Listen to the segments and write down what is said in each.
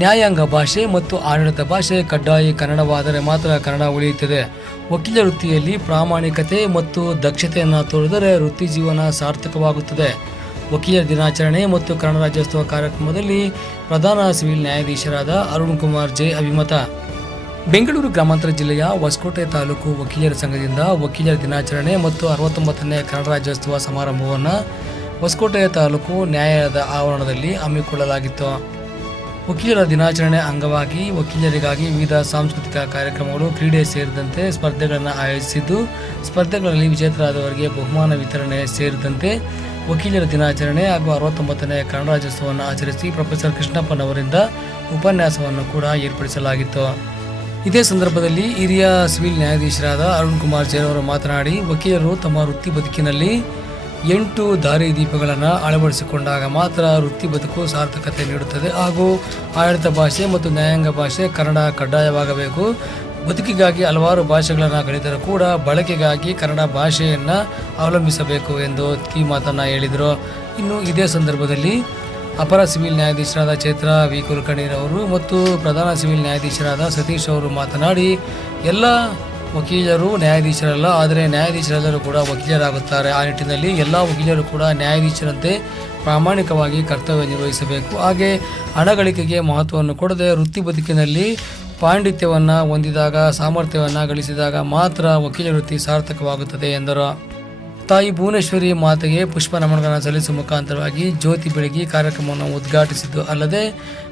ನ್ಯಾಯಾಂಗ ಭಾಷೆ ಮತ್ತು ಆಡಳಿತ ಭಾಷೆ ಕಡ್ಡಾಯ ಕನ್ನಡವಾದರೆ ಮಾತ್ರ ಕನ್ನಡ ಉಳಿಯುತ್ತದೆ. ವಕೀಲ ವೃತ್ತಿಯಲ್ಲಿ ಪ್ರಾಮಾಣಿಕತೆ ಮತ್ತು ದಕ್ಷತೆಯನ್ನು ತೋರಿದರೆ ವೃತ್ತಿ ಜೀವನ ಸಾರ್ಥಕವಾಗುತ್ತದೆ. ವಕೀಲರ ದಿನಾಚರಣೆ ಮತ್ತು ಕನ್ನಡ ರಾಜ್ಯೋತ್ಸವ ಕಾರ್ಯಕ್ರಮದಲ್ಲಿ ಪ್ರಧಾನ ಸಿವಿಲ್ ನ್ಯಾಯಾಧೀಶರಾದ ಅರುಣ್ ಕುಮಾರ್ ಜೆ ಅಭಿಮತ. ಬೆಂಗಳೂರು ಗ್ರಾಮಾಂತರ ಜಿಲ್ಲೆಯ ಹೊಸಕೋಟೆ ತಾಲೂಕು ವಕೀಲರ ಸಂಘದಿಂದ ವಕೀಲರ ದಿನಾಚರಣೆ ಮತ್ತು ಅರವತ್ತೊಂಬತ್ತನೇ ಕನ್ನಡ ರಾಜ್ಯೋತ್ಸವ ಸಮಾರಂಭವನ್ನು ಹೊಸಕೋಟೆ ತಾಲೂಕು ನ್ಯಾಯಾಲಯದ ಆವರಣದಲ್ಲಿ ಹಮ್ಮಿಕೊಳ್ಳಲಾಗಿತ್ತು. ವಕೀಲರ ದಿನಾಚರಣೆ ಅಂಗವಾಗಿ ವಕೀಲರಿಗಾಗಿ ವಿವಿಧ ಸಾಂಸ್ಕೃತಿಕ ಕಾರ್ಯಕ್ರಮಗಳು ಕ್ರೀಡೆ ಸೇರಿದಂತೆ ಸ್ಪರ್ಧೆಗಳನ್ನು ಆಯೋಜಿಸಿದ್ದು, ಸ್ಪರ್ಧೆಗಳಲ್ಲಿ ವಿಜೇತರಾದವರಿಗೆ ಬಹುಮಾನ ವಿತರಣೆ ಸೇರಿದಂತೆ ವಕೀಲರ ದಿನಾಚರಣೆ ಹಾಗೂ ಅರವತ್ತೊಂಬತ್ತನೇ ರಾಜ್ಯೋತ್ಸವವನ್ನು ಆಚರಿಸಿ ಪ್ರೊಫೆಸರ್ ಕೃಷ್ಣಪ್ಪನವರಿಂದ ಉಪನ್ಯಾಸವನ್ನು ಕೂಡ ಏರ್ಪಡಿಸಲಾಗಿತ್ತು. ಇದೇ ಸಂದರ್ಭದಲ್ಲಿ ಹಿರಿಯ ಸಿವಿಲ್ ನ್ಯಾಯಾಧೀಶರಾದ ಅರುಣ್ ಕುಮಾರ್ ಜೈನ್ ಅವರು ಮಾತನಾಡಿ, ವಕೀಲರು ತಮ್ಮ ವೃತ್ತಿ ಬದುಕಿನಲ್ಲಿ ಎಂಟು ದಾರಿ ದೀಪಗಳನ್ನು ಅಳವಡಿಸಿಕೊಂಡಾಗ ಮಾತ್ರ ವೃತ್ತಿ ಬದುಕು ಸಾರ್ಥಕತೆ ನೀಡುತ್ತದೆ. ಹಾಗೂ ಆಡಳಿತ ಭಾಷೆ ಮತ್ತು ನ್ಯಾಯಾಂಗ ಭಾಷೆ ಕನ್ನಡ ಕಡ್ಡಾಯವಾಗಬೇಕು. ಬದುಕಿಗಾಗಿ ಹಲವಾರು ಭಾಷೆಗಳನ್ನು ಕಲಿತರೂ ಕೂಡ ಬಳಕೆಗಾಗಿ ಕನ್ನಡ ಭಾಷೆಯನ್ನು ಅವಲಂಬಿಸಬೇಕು ಎಂದು ಈ ಮಾತನ್ನು ಹೇಳಿದರು. ಇನ್ನು ಇದೇ ಸಂದರ್ಭದಲ್ಲಿ ಅಪರ ಸಿವಿಲ್ ನ್ಯಾಯಾಧೀಶರಾದ ಚೈತ್ರ ವಿ. ಕುಲಕರ್ಣಿರವರು ಮತ್ತು ಪ್ರಧಾನ ಸಿವಿಲ್ ನ್ಯಾಯಾಧೀಶರಾದ ಸತೀಶ್ ಅವರು ಮಾತನಾಡಿ, ಎಲ್ಲ ವಕೀಲರು, ನ್ಯಾಯಾಧೀಶರಲ್ಲ, ಆದರೆ ನ್ಯಾಯಾಧೀಶರೆಲ್ಲರೂ ಕೂಡ ವಕೀಲರಾಗುತ್ತಾರೆ. ಆ ನಿಟ್ಟಿನಲ್ಲಿ ಎಲ್ಲ ವಕೀಲರು ಕೂಡ ನ್ಯಾಯಾಧೀಶರಂತೆ ಪ್ರಾಮಾಣಿಕವಾಗಿ ಕರ್ತವ್ಯ ನಿರ್ವಹಿಸಬೇಕು. ಹಾಗೆ ಹಣ ಗಳಿಕೆಗೆ ಮಹತ್ವವನ್ನು ಕೊಡದೆ ವೃತ್ತಿ ಬದುಕಿನಲ್ಲಿ ಪಾಂಡಿತ್ಯವನ್ನು ಹೊಂದಿದಾಗ, ಸಾಮರ್ಥ್ಯವನ್ನು ಗಳಿಸಿದಾಗ ಮಾತ್ರ ವಕೀಲ ವೃತ್ತಿ ಸಾರ್ಥಕವಾಗುತ್ತದೆ ಎಂದರು. ತಾಯಿ ಭುವನೇಶ್ವರಿ ಮಾತೆಗೆ ಪುಷ್ಪ ನಮನಗಳನ್ನು ಸಲ್ಲಿಸುವ ಮುಖಾಂತರವಾಗಿ ಜ್ಯೋತಿ ಬೆಳಗಿ ಕಾರ್ಯಕ್ರಮವನ್ನು ಉದ್ಘಾಟಿಸಿದ್ದು. ಅಲ್ಲದೆ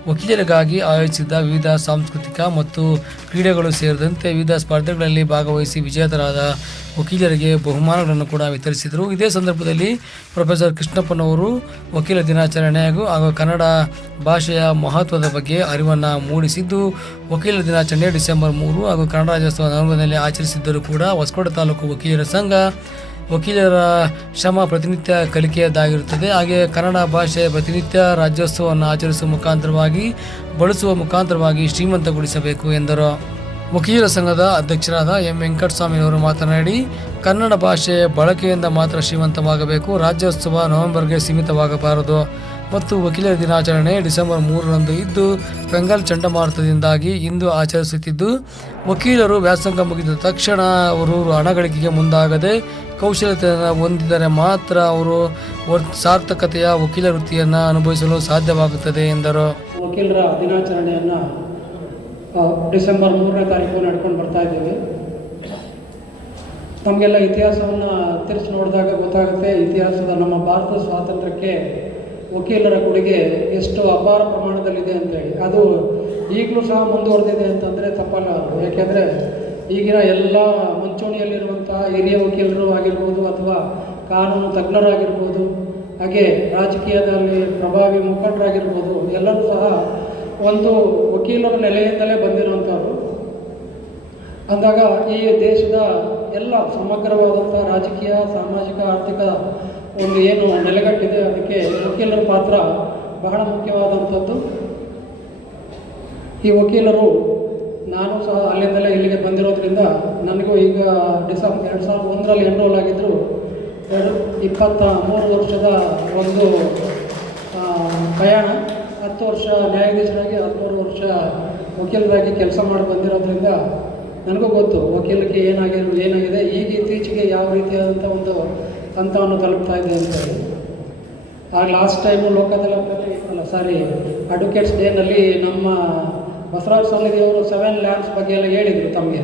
ವಕೀಲರಿಗಾಗಿ ಆಯೋಜಿಸಿದ್ದ ವಿವಿಧ ಸಾಂಸ್ಕೃತಿಕ ಮತ್ತು ಕ್ರೀಡೆಗಳು ಸೇರಿದಂತೆ ವಿವಿಧ ಸ್ಪರ್ಧೆಗಳಲ್ಲಿ ಭಾಗವಹಿಸಿ ವಿಜೇತರಾದ ವಕೀಲರಿಗೆ ಬಹುಮಾನಗಳನ್ನು ಕೂಡ ವಿತರಿಸಿದರು. ಇದೇ ಸಂದರ್ಭದಲ್ಲಿ ಪ್ರೊಫೆಸರ್ ಕೃಷ್ಣಪ್ಪನವರು ವಕೀಲ ದಿನಾಚರಣೆ ಹಾಗೂ ಹಾಗೂ ಕನ್ನಡ ಭಾಷೆಯ ಮಹತ್ವದ ಬಗ್ಗೆ ಅರಿವನ್ನು ಮೂಡಿಸಿದ್ದು ವಕೀಲರ ದಿನಾಚರಣೆ ಡಿಸೆಂಬರ್ ಮೂರು ಹಾಗೂ ಕನ್ನಡ ರಾಜ್ಯೋತ್ಸವ ನವೆಂಬರ್ನಲ್ಲಿ ಆಚರಿಸಿದ್ದರೂ ಕೂಡ ಹೊಸಕೋಟೆ ತಾಲೂಕು ವಕೀಲರ ಸಂಘ ವಕೀಲರ ಶ್ರಮ ಪ್ರತಿನಿತ್ಯ ಕಲಿಕೆಯದ್ದಾಗಿರುತ್ತದೆ ಹಾಗೆ ಕನ್ನಡ ಭಾಷೆ ಪ್ರತಿನಿತ್ಯ ರಾಜ್ಯೋತ್ಸವವನ್ನು ಆಚರಿಸುವ ಮುಖಾಂತರವಾಗಿ, ಬಳಸುವ ಮುಖಾಂತರವಾಗಿ ಶ್ರೀಮಂತಗೊಳಿಸಬೇಕು ಎಂದರು. ವಕೀಲರ ಸಂಘದ ಅಧ್ಯಕ್ಷರಾದ ಎಂ ವೆಂಕಟಸ್ವಾಮಿಯವರು ಮಾತನಾಡಿ, ಕನ್ನಡ ಭಾಷೆ ಬಳಕೆಯಿಂದ ಮಾತ್ರ ಶ್ರೀಮಂತವಾಗಬೇಕು, ರಾಜ್ಯೋತ್ಸವ ನವೆಂಬರ್ಗೆ ಸೀಮಿತವಾಗಬಾರದು. ಮತ್ತು ವಕೀಲರ ದಿನಾಚರಣೆ ಡಿಸೆಂಬರ್ ಮೂರರಂದು ಇದ್ದು ಬೆಂಗಾಲ್ ಚಂಡಮಾರುತದಿಂದಾಗಿ ಇಂದು ಆಚರಿಸುತ್ತಿದ್ದು, ವಕೀಲರು ವ್ಯಾಸಂಗ ಮುಗಿದ ತಕ್ಷಣ ಅವರು ಹಣಗಳಿಕೆಗೆ ಮುಂದಾಗದೆ ಕೌಶಲ್ಯತೆಯನ್ನು ಹೊಂದಿದರೆ ಮಾತ್ರ ಅವರು ವರ್- ಸಾರ್ಥಕತೆಯ ವಕೀಲ ವೃತ್ತಿಯನ್ನು ಅನುಭವಿಸಲು ಸಾಧ್ಯವಾಗುತ್ತದೆ ಎಂದರು. ವಕೀಲರ ದಿನಾಚರಣೆಯನ್ನು ಡಿಸೆಂಬರ್ ಮೂರನೇ ತಾರೀಕು ನಡ್ಕೊಂಡು ಬರ್ತಾ ಇದ್ದೀವಿ. ನಮಗೆಲ್ಲ ಇತಿಹಾಸವನ್ನು ತಿರ್ಸಿ ನೋಡಿದಾಗ ಗೊತ್ತಾಗುತ್ತೆ, ಇತಿಹಾಸದ ನಮ್ಮ ಭಾರತ ಸ್ವಾತಂತ್ರ್ಯಕ್ಕೆ ವಕೀಲರ ಕೊಡುಗೆ ಎಷ್ಟು ಅಪಾರ ಪ್ರಮಾಣದಲ್ಲಿದೆ ಅಂತೇಳಿ. ಅದು ಈಗಲೂ ಸಹ ಮುಂದುವರೆದಿದೆ ಅಂತಂದರೆ ತಪ್ಪಲ್ಲ ಯಾಕೆಂದರೆ ಈಗಿನ ಎಲ್ಲ ಮುಂಚೂಣಿಯಲ್ಲಿರುವಂಥ ಹಿರಿಯ ವಕೀಲರು ಆಗಿರ್ಬೋದು ಅಥವಾ ಕಾನೂನು ತಜ್ಞರಾಗಿರ್ಬೋದು, ಹಾಗೆ ರಾಜಕೀಯದಲ್ಲಿ ಪ್ರಭಾವಿ ಮುಖಂಡರಾಗಿರ್ಬೋದು, ಎಲ್ಲರೂ ಸಹ ಒಂದು ವಕೀಲರ ನೆಲೆಯಿಂದಲೇ ಬಂದಿರುವಂಥವ್ರು ಅಂದಾಗ ಈ ದೇಶದ ಎಲ್ಲ ಸಮಗ್ರವಾದಂಥ ರಾಜಕೀಯ, ಸಾಮಾಜಿಕ, ಆರ್ಥಿಕ ಒಂದು ಏನು ನೆಲೆಗಟ್ಟಿದೆ, ಅದಕ್ಕೆ ವಕೀಲರ ಪಾತ್ರ ಬಹಳ ಮುಖ್ಯವಾದಂಥದ್ದು. ಈ ವಕೀಲರು ನಾನು ಸಹ ಅಲ್ಲಿಂದಲೇ ಇಲ್ಲಿಗೆ ಬಂದಿರೋದ್ರಿಂದ ನನಗೂ ಈಗ ಡಿಸೆಂಬರ್ ಎರಡು ಸಾವಿರದ ಒಂದರಲ್ಲಿ ಎನ್ರೋಲ್ ಆಗಿದ್ದರು ಎರಡು ಇಪ್ಪತ್ತ ಮೂರು ವರ್ಷದ ಒಂದು ಆ, ಪ್ರಯಾಣ ಹತ್ತು ವರ್ಷ ನ್ಯಾಯಾಧೀಶರಾಗಿ ಹದಿಮೂರು ವರ್ಷ ವಕೀಲರಾಗಿ ಕೆಲಸ ಮಾಡಿ ಬಂದಿರೋದ್ರಿಂದ ನನಗೂ ಗೊತ್ತು ವಕೀಲಕ್ಕೆ ಏನಾಗಿರೋ ಏನಾಗಿದೆ ಈಗ ಇತ್ತೀಚೆಗೆ ಯಾವ ರೀತಿಯಾದಂಥ ಒಂದು ಹಂತವನ್ನು ತಲುಪ್ತಾ ಇದೆ ಅಂತ ಹೇಳಿ. ಆಗ ಲಾಸ್ಟ್ ಟೈಮು ಲೋಕದಲ್ಲಿ ಅಲ್ಲ ಸಾರಿ ಅಡ್ವೊಕೇಟ್ಸ್ ಡೇನಲ್ಲಿ ನಮ್ಮ ಬಸವರಾಜ ಅವರು ಸೆವೆನ್ ಲ್ಯಾಂಪ್ಸ್ ಬಗ್ಗೆ ಎಲ್ಲ ಹೇಳಿದರು ತಮಗೆ.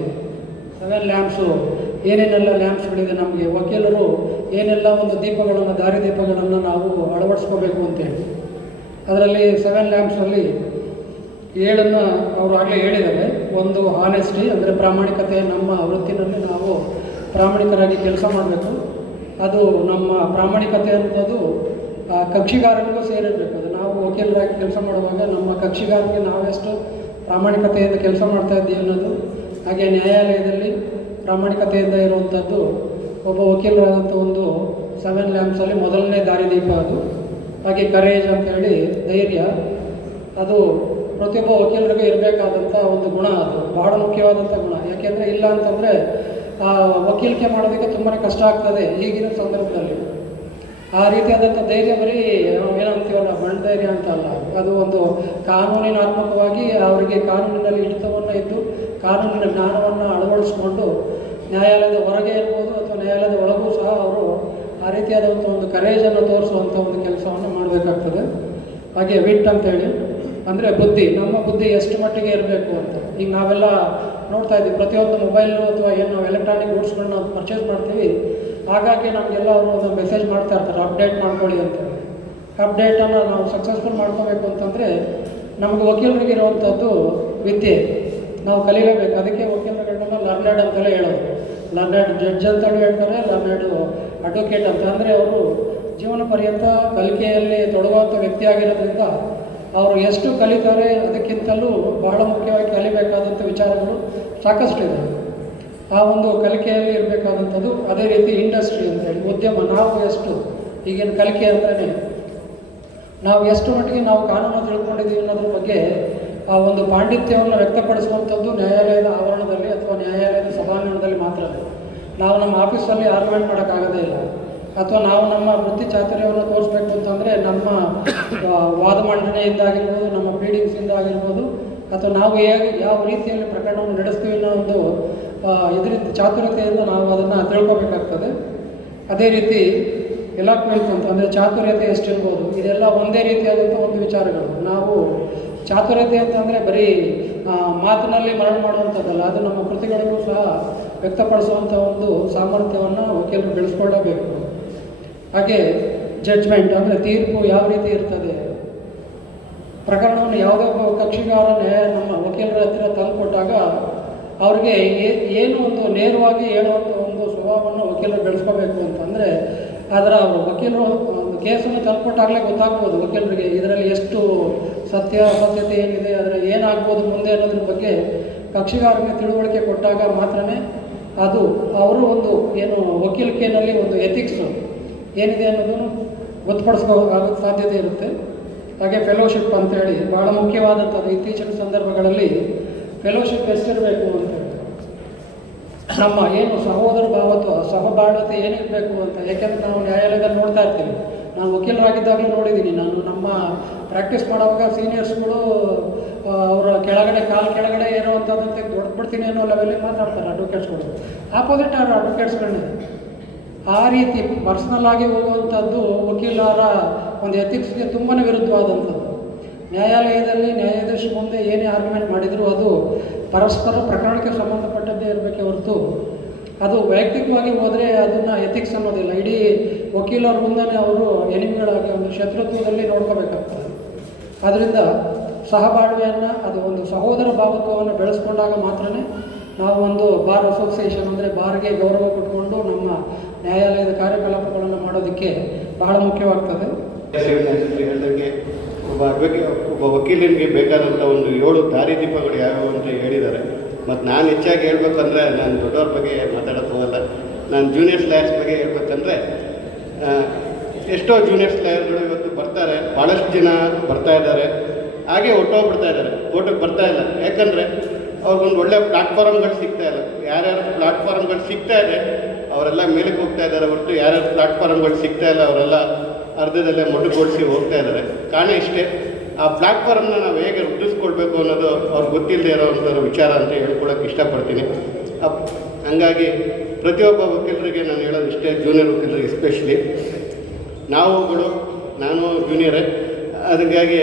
ಸೆವೆನ್ ಲ್ಯಾಂಪ್ಸು ಏನೇನೆಲ್ಲ ಲ್ಯಾಂಪ್ಸ್ಗಳಿದೆ ನಮಗೆ? ವಕೀಲರು ಏನೆಲ್ಲ ಒಂದು ದೀಪಗಳನ್ನು, ದಾರಿ ದೀಪಗಳನ್ನು ನಾವು ಅಳವಡಿಸ್ಕೋಬೇಕು ಅಂತೇಳಿ ಅದರಲ್ಲಿ ಸೆವೆನ್ ಲ್ಯಾಂಪ್ಸಲ್ಲಿ ಏಳನ್ನು ಅವರು ಆಗಲೇ ಹೇಳಿದ್ದಾರೆ. ಒಂದು ಹಾನೆಸ್ಟಿ ಅಂದರೆ ಪ್ರಾಮಾಣಿಕತೆ ನಮ್ಮ ವೃತ್ತಿನಲ್ಲಿ ನಾವು ಪ್ರಾಮಾಣಿಕರಾಗಿ ಕೆಲಸ ಮಾಡಬೇಕು. ಅದು ನಮ್ಮ ಪ್ರಾಮಾಣಿಕತೆ ಅನ್ನೋದು ಕಕ್ಷಿಗಾರನಿಗೂ ಸೇರಿರಬೇಕು. ಅದು ನಾವು ವಕೀಲರಾಗಿ ಕೆಲಸ ಮಾಡುವಾಗ ನಮ್ಮ ಕಕ್ಷಿಗಾರನಿಗೆ ನಾವೆಷ್ಟು ಪ್ರಾಮಾಣಿಕತೆಯಿಂದ ಕೆಲಸ ಮಾಡ್ತಾ ಇದ್ದೀವಿ ಅನ್ನೋದು, ಹಾಗೆ ನ್ಯಾಯಾಲಯದಲ್ಲಿ ಪ್ರಾಮಾಣಿಕತೆಯಿಂದ ಇರುವಂಥದ್ದು ಒಬ್ಬ ವಕೀಲರಾದಂಥ ಒಂದು ಸೆವೆನ್ ಲ್ಯಾಂಪ್ಸಲ್ಲಿ ಮೊದಲನೇ ದಾರಿದೀಪ ಅದು. ಹಾಗೆ ಕರೇಜ್ ಅಂತ ಹೇಳಿ ಧೈರ್ಯ. ಅದು ಪ್ರತಿಯೊಬ್ಬ ವಕೀಲರಿಗೂ ಇರಬೇಕಾದಂಥ ಒಂದು ಗುಣ ಅದು. ಬಹಳ ಮುಖ್ಯವಾದಂಥ ಗುಣ. ಯಾಕೆಂದರೆ ಇಲ್ಲ ಅಂತಂದರೆ ವಕೀಲಿಕೆ ಮಾಡೋದಕ್ಕೆ ತುಂಬಾ ಕಷ್ಟ ಆಗ್ತದೆ ಈಗಿನ ಸಂದರ್ಭದಲ್ಲಿ. ಆ ರೀತಿಯಾದಂಥ ಧೈರ್ಯ ಬರೀ ಏನಂತೀವಲ್ಲ ಬಣ್ಣ ಧೈರ್ಯ ಅಂತ ಅಲ್ಲ ಅದು ಒಂದು ಕಾನೂನಿನಾತ್ಮಕವಾಗಿ ಅವರಿಗೆ ಕಾನೂನಿನಲ್ಲಿ ಹಿಡಿತವನ್ನು ಇದ್ದು, ಕಾನೂನಿನ ಜ್ಞಾನವನ್ನು ಅಳವಡಿಸ್ಕೊಂಡು ನ್ಯಾಯಾಲಯದ ಹೊರಗೆ ಇರ್ಬೋದು ಅಥವಾ ನ್ಯಾಯಾಲಯದ ಒಳಗೂ ಸಹ ಅವರು ಆ ರೀತಿಯಾದಂಥ ಒಂದು ಕರೇಜನ್ನು ತೋರಿಸುವಂಥ ಒಂದು ಕೆಲಸವನ್ನು ಮಾಡಬೇಕಾಗ್ತದೆ. ಹಾಗೆ ವಿಟ್ ಅಂತೇಳಿ. ಅಂದರೆ ಬುದ್ಧಿ, ನಮ್ಮ ಬುದ್ಧಿ ಎಷ್ಟು ಮಟ್ಟಿಗೆ ಇರಬೇಕು ಅಂತ. ಈಗ ನಾವೆಲ್ಲ ನೋಡ್ತಾ ಇದ್ದೀವಿ, ಪ್ರತಿಯೊಂದು ಮೊಬೈಲು ಅಥವಾ ಏನು ಎಲೆಕ್ಟ್ರಾನಿಕ್ ಗೂಡ್ಸ್ಗಳನ್ನ ಪರ್ಚೇಸ್ ಮಾಡ್ತೀವಿ. ಹಾಗಾಗಿ ನಮಗೆಲ್ಲ ಅವರು ಒಂದು ಮೆಸೇಜ್ ಮಾಡ್ತಾ ಇರ್ತಾರೆ ಅಪ್ಡೇಟ್ ಮಾಡ್ಕೊಳ್ಳಿ ಅಂತ. ಅಪ್ಡೇಟನ್ನು ನಾವು ಸಕ್ಸಸ್ಫುಲ್ ಮಾಡ್ಕೋಬೇಕು ಅಂತಂದರೆ ನಮಗೆ ವಕೀಲರಿಗೆ ಇರುವಂಥದ್ದು ವಿದ್ಯೆ. ನಾವು ಕಲಿಲೇಬೇಕು. ಅದಕ್ಕೆ ವಕೀಲರುಗಳನ್ನ ಲರ್ನೆಡ್ ಅಂತಲೇ ಹೇಳೋದು. ಲರ್ನೆಡ್ ಜಡ್ಜ್ ಅಂತಲೂ ಹೇಳ್ತಾರೆ ಲರ್ನೆಡ್ ಅಡ್ವೊಕೇಟ್ ಅಂತ. ಅಂದರೆ ಅವರು ಜೀವನ ಪರ್ಯಂತ ಕಲಿಕೆಯಲ್ಲಿ ತೊಡಗುವಂಥ ವ್ಯಕ್ತಿ ಆಗಿರೋದ್ರಿಂದ ಅವರು ಎಷ್ಟು ಕಲಿತಾರೆ ಅದಕ್ಕಿಂತಲೂ ಬಹಳ ಮುಖ್ಯವಾಗಿ ಕಲಿಬೇಕಾದಂಥ ವಿಚಾರಗಳು ಸಾಕಷ್ಟು ಇದೆ ಆ ಒಂದು ಕಲಿಕೆಯಲ್ಲಿ ಇರಬೇಕಾದಂಥದ್ದು ಅದೇ ರೀತಿ ಇಂಡಸ್ಟ್ರಿ ಅಂತ ಹೇಳಿ, ಉದ್ಯಮ. ನಾವು ಎಷ್ಟು? ಈಗಿನ ಕಲಿಕೆ ಅಂತಲೇ ನಾವು ಎಷ್ಟು ಮಟ್ಟಿಗೆ ನಾವು ಕಾನೂನು ತಿಳ್ಕೊಂಡಿದ್ದೀವಿ ಅನ್ನೋದ್ರ ಬಗ್ಗೆ ಆ ಒಂದು ಪಾಂಡಿತ್ಯವನ್ನು ವ್ಯಕ್ತಪಡಿಸುವಂಥದ್ದು ನ್ಯಾಯಾಲಯದ ಆವರಣದಲ್ಲಿ ಅಥವಾ ನ್ಯಾಯಾಲಯದ ಸಭಾಂಗಣದಲ್ಲಿ ಮಾತ್ರ ನಾವು ನಮ್ಮ ಆಫೀಸಲ್ಲಿ ಆರ್ಗ್ಯುಮೆಂಟ್ ಮಾಡೋಕ್ಕಾಗೋದೇ ಇಲ್ಲ. ಅಥವಾ ನಾವು ನಮ್ಮ ವೃತ್ತಿ ಚಾತುರ್ಯವನ್ನು ತೋರಿಸ್ಬೇಕು ಅಂತಂದರೆ ನಮ್ಮ ವಾದ ಮಂಡನೆಯಿಂದ ಆಗಿರ್ಬೋದು ನಮ್ಮ ಆಗಿರ್ಬೋದು ಅಥವಾ ನಾವು ಹೇಗೆ, ಯಾವ ರೀತಿಯಲ್ಲಿ ಪ್ರಕರಣವನ್ನು ನಡೆಸ್ತೀವಿ ಅನ್ನೋ ಒಂದು ಇದರಿಂದ ಚಾತುರ್ಯತೆಯಿಂದ ನಾವು ಅದನ್ನು ತಿಳ್ಕೊಬೇಕಾಗ್ತದೆ. ಅದೇ ರೀತಿ ಎಲಾಕ್ಮೆಂಟ್ ಅಂತ ಅಂದರೆ ಚಾತುರ್ಯತೆ ಎಷ್ಟಿರ್ಬೋದು, ಇದೆಲ್ಲ ಒಂದೇ ರೀತಿಯಾದಂಥ ಒಂದು ವಿಚಾರಗಳು. ನಾವು ಚಾತುರ್ಯತೆ ಅಂತಂದರೆ ಬರೀ ಮಾತಿನಲ್ಲಿ ಮರಣ ಮಾಡುವಂಥದ್ದಲ್ಲ, ಅದು ನಮ್ಮ ಕೃತಿಗಳಿಗೂ ಸಹ ವ್ಯಕ್ತಪಡಿಸುವಂಥ ಒಂದು ಸಾಮರ್ಥ್ಯವನ್ನು ವಕೀಲರು ಬೆಳೆಸ್ಕೊಳ್ಳಬೇಕು. ಹಾಗೆ ಜಡ್ಜ್ಮೆಂಟ್ ಅಂದರೆ ತೀರ್ಪು ಯಾವ ರೀತಿ ಇರ್ತದೆ? ಪ್ರಕರಣವನ್ನು ಯಾವುದೇ ಒಬ್ಬ ಕಕ್ಷಿಗಾರ ನ್ಯಾಯ ನಮ್ಮ ವಕೀಲರ ಹತ್ತಿರ ತಂದುಕೊಟ್ಟಾಗ ಅವ್ರಿಗೆ ಏನು ಒಂದು ನೇರವಾಗಿ ಹೇಳುವಂಥ ಒಂದು ಸ್ವಭಾವವನ್ನು ವಕೀಲರು ಬೆಳೆಸ್ಕೋಬೇಕು ಅಂತಂದರೆ ಅದರ ಅವರು ವಕೀಲರು ಒಂದು ಕೇಸನ್ನು ತಲುಪಟ್ಟಾಗಲೇ ಗೊತ್ತಾಗ್ಬೋದು ವಕೀಲರಿಗೆ. ಇದರಲ್ಲಿ ಎಷ್ಟು ಸತ್ಯ, ಅಸತ್ಯತೆ ಏನಿದೆ, ಅದರ ಏನಾಗ್ಬೋದು ಮುಂದೆ ಅನ್ನೋದ್ರ ಬಗ್ಗೆ ಕಕ್ಷಿಗಾರರಿಗೆ ತಿಳುವಳಿಕೆ ಕೊಟ್ಟಾಗ ಮಾತ್ರನೇ ಅದು ಅವರು ಒಂದು ಏನು ವಕೀಲಿಕೆಯಲ್ಲಿ ಒಂದು ಎಥಿಕ್ಸು ಏನಿದೆ ಅನ್ನೋದನ್ನು ಗೊತ್ತುಪಡಿಸ್ಕೋಬೇಕಾಗ ಸಾಧ್ಯತೆ ಇರುತ್ತೆ. ಹಾಗೆ ಫೆಲೋಶಿಪ್ ಅಂತೇಳಿ ಭಾಳ ಮುಖ್ಯವಾದಂಥದ್ದು. ಇತ್ತೀಚಿನ ಸಂದರ್ಭಗಳಲ್ಲಿ ಫೆಲೋಶಿಪ್ ಎಷ್ಟಿರಬೇಕು ಅಂತೇಳಿ ನಮ್ಮ ಏನು ಸಹೋದರ ಭಾವತ್ವ ಸಹಬಾಳ್ವತೆ ಏನಿರಬೇಕು ಅಂತ ಯಾಕೆಂದ್ರೆ ನಾವು ನ್ಯಾಯಾಲಯದಲ್ಲಿ ನೋಡ್ತಾ ಇರ್ತೀವಿ. ನಾನು ವಕೀಲರಾಗಿದ್ದಾಗಲೂ ನೋಡಿದ್ದೀನಿ. ನಾನು ನಮ್ಮ ಪ್ರಾಕ್ಟೀಸ್ ಮಾಡುವಾಗ ಸೀನಿಯರ್ಸ್ಗಳು ಅವರ ಕೆಳಗಡೆ, ಕಾಲು ಕೆಳಗಡೆ ಏನೋ ಇರುವಂಥದ್ದಂತೆ ದೊಡ್ಡಬಿಡ್ತೀನಿ ಅನ್ನೋ ಲೆವೆಲಿಗೆ ಮಾತಾಡ್ತಾರೆ ಅಡ್ವೊಕೇಟ್ಸ್ಗಳು ಆಪೋಸಿಟ್ ಅವರ ಅಡ್ವೊಕೇಟ್ಸ್ಗಳನ್ನ ಆ ರೀತಿ ಪರ್ಸ್ನಲ್ ಆಗಿ ಹೋಗುವಂಥದ್ದು ವಕೀಲರ ಒಂದು ಎಥಿಕ್ಸ್ಗೆ ತುಂಬಾ ವಿರುದ್ಧವಾದಂಥದ್ದು. ನ್ಯಾಯಾಲಯದಲ್ಲಿ ನ್ಯಾಯಾಧೀಶ ಮುಂದೆ ಏನೇ ಆರ್ಗ್ಯುಮೆಂಟ್ ಮಾಡಿದರೂ ಅದು ಪರಸ್ಪರ ಪ್ರಕರಣಕ್ಕೆ ಸಂಬಂಧಪಟ್ಟದ್ದೇ ಇರಬೇಕೆ ಹೊರತು ಅದು ವೈಯಕ್ತಿಕವಾಗಿ ಹೋದರೆ ಅದನ್ನು ಎಥಿಕ್ಸ್ ಅನ್ನೋದಿಲ್ಲ. ಇಡೀ ವಕೀಲರ ಮುಂದೆ ಅವರು ಎನಿಮಿಗಳಾಗಿ ಒಂದು ಶತ್ರುತ್ವದಲ್ಲಿ ನೋಡ್ಕೋಬೇಕಾಗ್ತದೆ. ಆದ್ದರಿಂದ ಸಹಬಾಳ್ವೆಯನ್ನು, ಅದು ಒಂದು ಸಹೋದರ ಭಾವತ್ವವನ್ನು ಬೆಳೆಸ್ಕೊಂಡಾಗ ಮಾತ್ರನೇ ನಾವು ಒಂದು ಬಾರ್ ಅಸೋಸಿಯೇಷನ್ ಅಂದರೆ ಬಾರ್ಗೆ ಗೌರವ ಕೊಟ್ಕೊಂಡು ನಮ್ಮ ನ್ಯಾಯಾಲಯದ ಕಾರ್ಯಕಲಾಪಗಳನ್ನು ಮಾಡೋದಕ್ಕೆ ಬಹಳ ಮುಖ್ಯವಾಗ್ತದೆ. ಒಬ್ಬ ಅಡ್ವೊಕೇ ಒಬ್ಬ ವಕೀಲನಿಗೆ ಬೇಕಾದಂಥ ಒಂದು ಏಳು ದಾರಿದೀಪಗಳು ಯಾವ್ಯಾವು ಅಂತ ಹೇಳಿದ್ದಾರೆ. ಮತ್ತು ನಾನು ಹೆಚ್ಚಾಗಿ ಹೇಳ್ಬೇಕಂದ್ರೆ ನಾನು ದೊಡ್ಡವ್ರ ಬಗ್ಗೆ ಮಾತಾಡೋದು ಹೋಗಲ್ಲ. ನಾನು ಜೂನಿಯರ್ಸ್ ಲಾಯರ್ಸ್ ಬಗ್ಗೆ ಹೇಳ್ಬೇಕಂದ್ರೆ ಎಷ್ಟೋ ಜೂನಿಯರ್ಸ್ ಲಾಯರ್ಗಳು ಇವತ್ತು ಬರ್ತಾರೆ ಭಾಳಷ್ಟು ಜನ ಬರ್ತಾ ಇದ್ದಾರೆ. ಹಾಗೆ ಹೊಟ್ಟೋಗ್ಬಿಡ್ತಾ ಇದ್ದಾರೆ, ಕೋರ್ಟಿಗೆ ಬರ್ತಾ ಇಲ್ಲ. ಯಾಕಂದರೆ ಅವ್ರಿಗೊಂದು ಒಳ್ಳೆ ಪ್ಲಾಟ್ಫಾರ್ಮ್ಗಳು ಸಿಗ್ತಾ ಇಲ್ಲ. ಯಾರ್ಯಾರು ಪ್ಲಾಟ್ಫಾರ್ಮ್ಗಳು ಸಿಗ್ತಾ ಇದೆ, ಅವರೆಲ್ಲ ಮೇಲಕ್ಕೆ ಹೋಗ್ತಾ ಇದ್ದಾರೆ ಹೊರತು ಯಾರ್ಯಾರು ಪ್ಲಾಟ್ಫಾರ್ಮ್ಗಳು ಸಿಗ್ತಾ ಇಲ್ಲ, ಅವರೆಲ್ಲ ಅರ್ಧದಲ್ಲೇ ಮೊಟ್ಟುಗೊಳಿಸಿ ಹೋಗ್ತಾ ಇದ್ದಾರೆ. ಕಾರಣ ಇಷ್ಟೇ, ಆ ಪ್ಲಾಟ್ಫಾರ್ಮ್ನ ನಾವು ಹೇಗೆ ರೂಪಿಸ್ಕೊಳ್ಬೇಕು ಅನ್ನೋದು ಅವ್ರಿಗೆ ಗೊತ್ತಿಲ್ಲದೆ ಇರೋವಂಥದ್ದು ವಿಚಾರ ಅಂತ ಹೇಳ್ಕೊಳಕ್ಕೆ ಇಷ್ಟಪಡ್ತೀನಿ. ಅಪ್, ಹಂಗಾಗಿ ಪ್ರತಿಯೊಬ್ಬ ವಕೀಲರಿಗೆ ನಾನು ಹೇಳೋದು ಇಷ್ಟೇ ಜೂನಿಯರ್ ವಕೀಲರಿಗೆ ಎಸ್ಪೆಷಲಿ ನಾವುಗಳು ನಾನು ಜೂನಿಯರೇ ಅದಕ್ಕಾಗಿ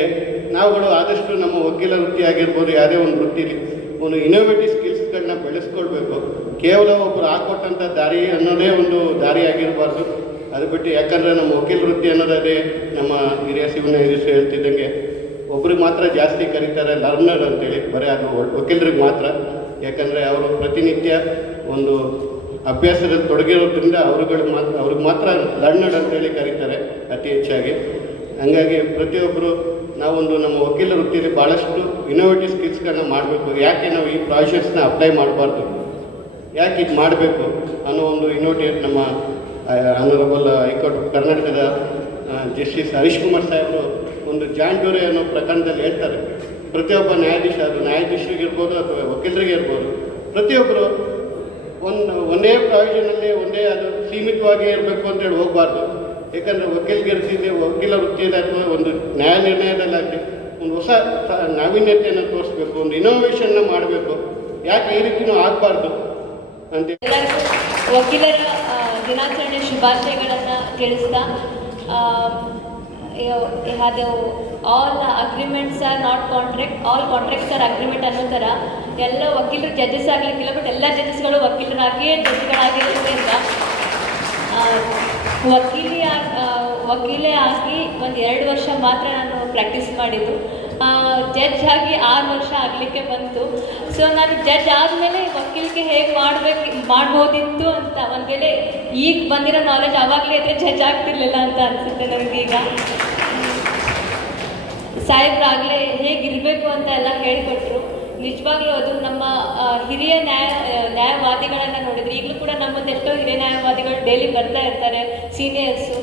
ನಾವುಗಳು ಆದಷ್ಟು ನಮ್ಮ ವಕೀಲ ವೃತ್ತಿ ಆಗಿರ್ಬೋದು, ಯಾವುದೇ ಒಂದು ವೃತ್ತಿಲಿ ಒಂದು ಇನೋವೇಟಿವ್ ಸ್ಕಿಲ್ಸ್ಗಳನ್ನ ಬೆಳೆಸ್ಕೊಳ್ಬೇಕು. ಕೇವಲ ಒಬ್ಬರು ಹಾಕೊಟ್ಟಂಥ ದಾರಿ ಅನ್ನೋದೇ ಒಂದು ದಾರಿ ಆಗಿರಬಾರ್ದು. ಅದು ಬಿಟ್ಟು ಯಾಕಂದರೆ ನಮ್ಮ ವಕೀಲ ವೃತ್ತಿ ಅನ್ನೋದೇ ನಮ್ಮ ಹಿರಿಯ ಶಿವನ ನ್ಯಾಯಾಧೀಶರು ಹೇಳ್ತಿದ್ದಂಗೆ, ಒಬ್ರಿಗೆ ಮಾತ್ರ ಜಾಸ್ತಿ ಕರೀತಾರೆ ಲರ್ನರ್ ಅಂತೇಳಿ, ಬರೀ ಅದು ವಕೀಲರಿಗೆ ಮಾತ್ರ. ಯಾಕಂದರೆ ಅವರು ಪ್ರತಿನಿತ್ಯ ಒಂದು ಅಭ್ಯಾಸದಲ್ಲಿ ತೊಡಗಿರೋದ್ರಿಂದ ಅವ್ರುಗಳಿಗೆ ಮಾತ್ರ ಅವ್ರಿಗೆ ಮಾತ್ರ ಲರ್ನರ್ ಅಂತೇಳಿ ಕರೀತಾರೆ ಅತಿ ಹೆಚ್ಚಾಗಿ. ಹಂಗಾಗಿ ಪ್ರತಿಯೊಬ್ಬರು ನಾವೊಂದು ನಮ್ಮ ವಕೀಲ ವೃತ್ತಿಯಲ್ಲಿ ಭಾಳಷ್ಟು ಇನೋವೇಟಿವ್ ಸ್ಕಿಲ್ಸ್ಗಳನ್ನ ಮಾಡಬೇಕು. ಯಾಕೆ ನಾವು ಈ ಪ್ರಾಜೆಕ್ಟ್ಸ್ನ ಅಪ್ಲೈ ಮಾಡಬಾರ್ದು? ಯಾಕೆ ಇದು ಮಾಡಬೇಕು ಅನ್ನೋ ಒಂದು ಇನೋವೇಟಿವ್ ನಮ್ಮ ಆನರಬಲ್ ಹೈಕೋರ್ಟ್ ಕರ್ನಾಟಕದ ಜಸ್ಟಿಸ್ ಹರೀಶ್ ಕುಮಾರ್ ಸಾಹೇಬರು ಒಂದು ಜೂರಿ ಅನ್ನೋ ಪ್ರಕರಣದಲ್ಲಿ ಹೇಳ್ತಾರೆ. ಪ್ರತಿಯೊಬ್ಬ ನ್ಯಾಯಾಧೀಶ ಅದು ನ್ಯಾಯಾಧೀಶರಿಗಿರ್ಬೋದು ಅಥವಾ ವಕೀಲರಿಗೆ ಇರ್ಬೋದು. ಪ್ರತಿಯೊಬ್ಬರು ಒಂದು, ಒಂದೇ ಪ್ರಾವಿಷನಲ್ಲಿ ಒಂದೇ ಅದು ಸೀಮಿತವಾಗಿ ಇರಬೇಕು ಅಂತೇಳಿ ಹೋಗಬಾರ್ದು. ಯಾಕಂದರೆ ವಕೀಲಗಿರಿಸಿದ್ರೆ ವಕೀಲ ವೃತ್ತಿಯಲ್ಲಿ ಅಥವಾ ಒಂದು ನ್ಯಾಯ ನಿರ್ಣಯದಲ್ಲಾಗಲಿ ಒಂದು ಹೊಸ ನಾವೀನ್ಯತೆಯನ್ನು ತೋರಿಸ್ಬೇಕು, ಒಂದು ಇನೋವೇಷನ್ನ ಮಾಡಬೇಕು. ಯಾಕೆ ಈ ರೀತಿಯೂ ಆಗಬಾರ್ದು ಅಂತ ವಕೀಲರ ದಿನಾಚರಣೆ ಶುಭಾಶಯಗಳನ್ನು ತಿಳಿಸ್ತಾ ಅದು all agreements are not contract all contracts are agreement ಅನ್ನೋ ಥರ ಎಲ್ಲ ವಕೀಲರು ಜಡ್ಜಸ್ ಆಗಲಿಕ್ಕಿಲ್ಲ ಬಟ್ ಎಲ್ಲ ಜಡ್ಜಸ್ಗಳು ವಕೀಲರಾಗಿಯೇ ಜಡ್ಜ್ಗಳಾಗಿರೋದ್ರಿಂದ ವಕೀಲೇ ವಕೀಲೆ ಆಗಿ ಒಂದು ಎರಡು ವರ್ಷ ಮಾತ್ರ ನಾನು ಪ್ರಾಕ್ಟೀಸ್ ಮಾಡಿದ್ದು. ಜಡ್ಜ್ ಆಗಿ ಆರು ವರ್ಷ ಆಗಲಿಕ್ಕೆ ಬಂತು. ಸೊ ನಾನು ಜಡ್ಜ್ ಆದಮೇಲೆ ವಕೀಲಿಗೆ ಹೇಗೆ ಮಾಡಬೇಕು, ಮಾಡ್ಬೋದಿತ್ತು ಅಂತ ಒಂದು ವೇಳೆ ಈಗ ಬಂದಿರೋ ನಾಲೆಜ್ ಆವಾಗಲೇ ಇದ್ರೆ ಜಡ್ಜ್ ಆಗ್ತಿರ್ಲಿಲ್ಲ ಅಂತ ಅನಿಸುತ್ತೆ ನನಗೀಗ ಸಾಹೇಬ್ರಾಗಲೇ ಹೇಗಿರಬೇಕು ಅಂತ ಎಲ್ಲ ಹೇಳಿಕೊಟ್ರು. ನಿಜವಾಗ್ಲೂ ಅದು ನಮ್ಮ ಹಿರಿಯ ನ್ಯಾಯ, ನ್ಯಾಯವಾದಿಗಳನ್ನು ನೋಡಿದ್ರೆ ಈಗಲೂ ಕೂಡ ಎಷ್ಟೋ ಹಿರಿಯ ನ್ಯಾಯವಾದಿಗಳು ಡೈಲಿ ಬರ್ತಾ ಇರ್ತಾರೆ ಸೀನಿಯರ್ಸು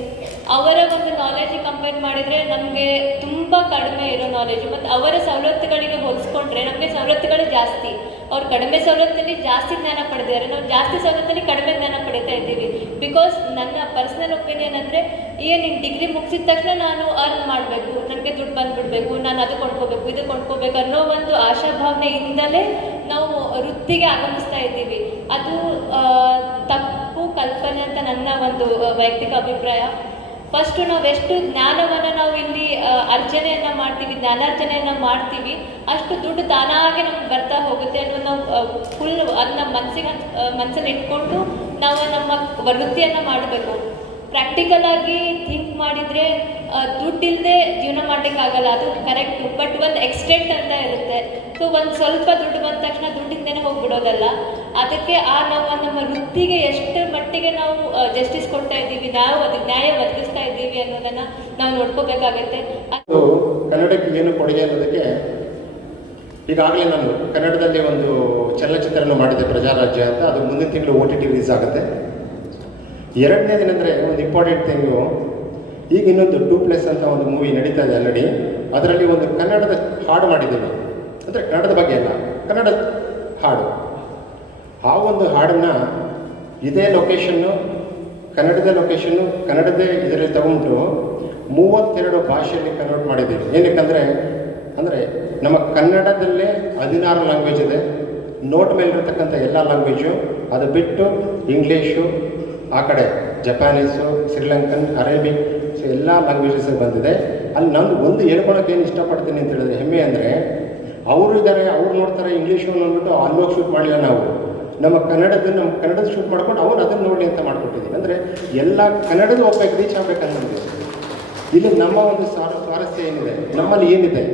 ಅವರ ಒಂದು ನಾಲೆಜ್ ಕಂಪೇರ್ ಮಾಡಿದರೆ ನಮಗೆ ತುಂಬ ಕಡಿಮೆ ಇರೋ ನಾಲೆಜು ಮತ್ತು ಅವರ ಸವಲತ್ತುಗಳಿಗೆ ಹೋಲಿಸ್ಕೊಂಡ್ರೆ ನಮಗೆ ಸವಲತ್ತುಗಳು ಜಾಸ್ತಿ. ಅವ್ರು ಕಡಿಮೆ ಸವಲತ್ತಲ್ಲಿ ಜಾಸ್ತಿ ಜ್ಞಾನ ಪಡೆದಿದ್ದಾರೆ. ನಾವು ಜಾಸ್ತಿ ಸವಲತ್ತಲ್ಲಿ ಕಡಿಮೆ ಜ್ಞಾನ ಪಡಿತಾ ಇದ್ದೀವಿ. ಬಿಕಾಸ್ ನನ್ನ ಪರ್ಸನಲ್ ಒಪಿನಿಯನ್ ಅಂದರೆ ನೀನು ಡಿಗ್ರಿ ಮುಗಿಸಿದ ತಕ್ಷಣ ನಾನು ಅರ್ನ್ ಮಾಡಬೇಕು. ನನಗೆ ದುಡ್ಡು ಬಂದುಬಿಡ್ಬೇಕು. ನಾನು ಅದು ಕೊಂಡ್ಕೋಬೇಕು, ಇದು ಕೊಂಡ್ಕೋಬೇಕು ಅನ್ನೋ ಒಂದು ಆಶಾಭಾವನೆಯಿಂದಲೇ ನಾವು ವೃತ್ತಿಗೆ ಆಗಮಿಸ್ತಾ ಇದ್ದೀವಿ. ಅದು ತಪ್ಪು ಕಲ್ಪನೆ ಅಂತ ನನ್ನ ಒಂದು ವೈಯಕ್ತಿಕ ಅಭಿಪ್ರಾಯ. ಫಸ್ಟು ನಾವು ಎಷ್ಟು ಜ್ಞಾನವನ್ನು ನಾವು ಇಲ್ಲಿ ಅರ್ಜನೆಯನ್ನು ಮಾಡ್ತೀವಿ, ಜ್ಞಾನಾರ್ಜನೆಯನ್ನು ಮಾಡ್ತೀವಿ, ಅಷ್ಟು ದುಡ್ಡು ತಾನಾಗೆ ನಮ್ಗೆ ಬರ್ತಾ ಹೋಗುತ್ತೆ ಅನ್ನೋ ನಾವು ಫುಲ್ ಅದನ್ನ ಮನಸ್ಸಿಗೆ ಮನಸ್ಸಲ್ಲಿ ಇಟ್ಕೊಂಡು ನಾವು ನಮ್ಮ ವೃತ್ತಿಯನ್ನು ಮಾಡಬೇಕು. ಪ್ರಾಕ್ಟಿಕಲ್ ಆಗಿ ಥಿಂಕ್ ಮಾಡಿದರೆ ದುಡ್ಡಿಲ್ಲದೆ ಜೀವನ ಮಾಡೋಕ್ಕಾಗಲ್ಲ ಅದು ಕರೆಕ್ಟ್ ಬಟ್ ಒಂದು ಎಕ್ಸ್ಟೆಂಟ್ ಅಂತ ಇರುತ್ತೆ. ಸೊ ಒಂದು ಸ್ವಲ್ಪ ದುಡ್ಡು ಬಂದ ತಕ್ಷಣ ದುಡ್ಡಿಂದನೇ ಹೋಗ್ಬಿಡೋದಲ್ಲ. ಅದಕ್ಕೆ ಆ ನಾವು ನಮ್ಮ ವೃತ್ತಿಗೆ ಎಷ್ಟು ಮಟ್ಟಿಗೆ ನಾವು ಜಸ್ಟಿಸ್ ಕೊಡ್ತಾ ಇದ್ದೀವಿ, ನಾವು ಅದಕ್ಕೆ ನ್ಯಾಯ ಒದಗಿಸ್ತಾ ಇದ್ದೀವಿ ಅನ್ನೋದನ್ನು ನಾವು ನೋಡ್ಕೋಬೇಕಾಗತ್ತೆ. ಕನ್ನಡಕ್ಕೆ ಏನು ಕೊಡುಗೆ ಅನ್ನೋದಕ್ಕೆ ಈಗಾಗಲೇ ನಾನು ಕನ್ನಡದಲ್ಲಿ ಒಂದು ಚಲನಚಿತ್ರನ ಮಾಡಿದೆ ಪ್ರಜಾರಾಜ್ಯ ಅಂತ. ಅದು ಮುಂದಿನ ತಿಂಗಳು ಓ ಟಿ ಟಿ ರಿಲೀಸ್ ಆಗುತ್ತೆ. ಎರಡನೇ ದಿನ ಅಂದರೆ ಒಂದು ಇಂಪಾರ್ಟೆಂಟ್ ಥಿಂಗು ಈಗ ಇನ್ನೊಂದು ಟೂ ಪ್ಲೇಸ್ ಅಂತ ಒಂದು ಮೂವಿ ನಡೀತಾ ಇದೆ ಆಲ್ರೆಡಿ ಅದರಲ್ಲಿ ಒಂದು ಕನ್ನಡದ ಹಾಡು ಮಾಡಿದ್ದೇವೆ ಅಂದರೆ ಕನ್ನಡದ ಬಗ್ಗೆ ಅಲ್ಲ, ಕನ್ನಡ ಹಾಡು. ಆ ಒಂದು ಹಾಡನ್ನು ಇದೇ ಲೊಕೇಶನ್ನು ಕನ್ನಡದ ಲೊಕೇಶನ್ನು ಕನ್ನಡದೇ ಇದರಲ್ಲಿ ತಗೊಂಡು ಮೂವತ್ತೆರಡು ಭಾಷೆಯಲ್ಲಿ ಕನ್ವರ್ಟ್ ಮಾಡಿದ್ದೀವಿ. ಏನಕ್ಕಂದರೆ ಅಂದರೆ ನಮ್ಮ ಕನ್ನಡದಲ್ಲೇ ಹದಿನಾರು ಲ್ಯಾಂಗ್ವೇಜ್ ಇದೆ. ನೋಟ್ ಮೇಲಿರ್ತಕ್ಕಂಥ ಎಲ್ಲ ಲ್ಯಾಂಗ್ವೇಜು ಅದು ಬಿಟ್ಟು ಇಂಗ್ಲೀಷು ಆ ಕಡೆ ಜಪಾನೀಸು ಶ್ರೀಲಂಕನ್ ಅರೇಬಿಕ್ ಎಲ್ಲ ಲ್ಯಾಂಗ್ವೇಜಸ್ ಬಂದಿದೆ. ಅಲ್ಲಿ ನಾನು ಒಂದು ಹೇಳ್ಕೊಳಕ್ಕೆ ಏನು ಇಷ್ಟಪಡ್ತೀನಿ ಅಂತ ಹೇಳಿದ್ರೆ ಹೆಮ್ಮೆ ಅಂದರೆ, ಅವರು ಇದ್ದಾರೆ ಅವ್ರು ನೋಡ್ತಾರೆ ಇಂಗ್ಲೀಷು ಅಂದ್ಬಿಟ್ಟು ಅಲ್ಲೋಗಿ ಶೂಟ್ ಮಾಡಲಿಲ್ಲ ನಾವು. ನಮ್ಮ ಕನ್ನಡದ ನಮ್ಮ ಕನ್ನಡದ ಶೂಟ್ ಮಾಡ್ಕೊಂಡು ಅವ್ರು ಅದನ್ನು ನೋಡಿ ಅಂತ ಮಾಡ್ಕೊಟ್ಟಿದ್ದೀವಿ ಅಂದರೆ ಎಲ್ಲ ಕನ್ನಡದ ಒಬ್ಬಕ್ಕೆ ರೀಚ್ ಆಗ್ಬೇಕನ್ನೋದು ಇಲ್ಲಿ ನಮ್ಮ ಒಂದು ಸ್ವಾರ, ಸ್ವಾರಸ್ಯ ಏನಿದೆ, ನಮ್ಮಲ್ಲಿ ಏನಿದೆ,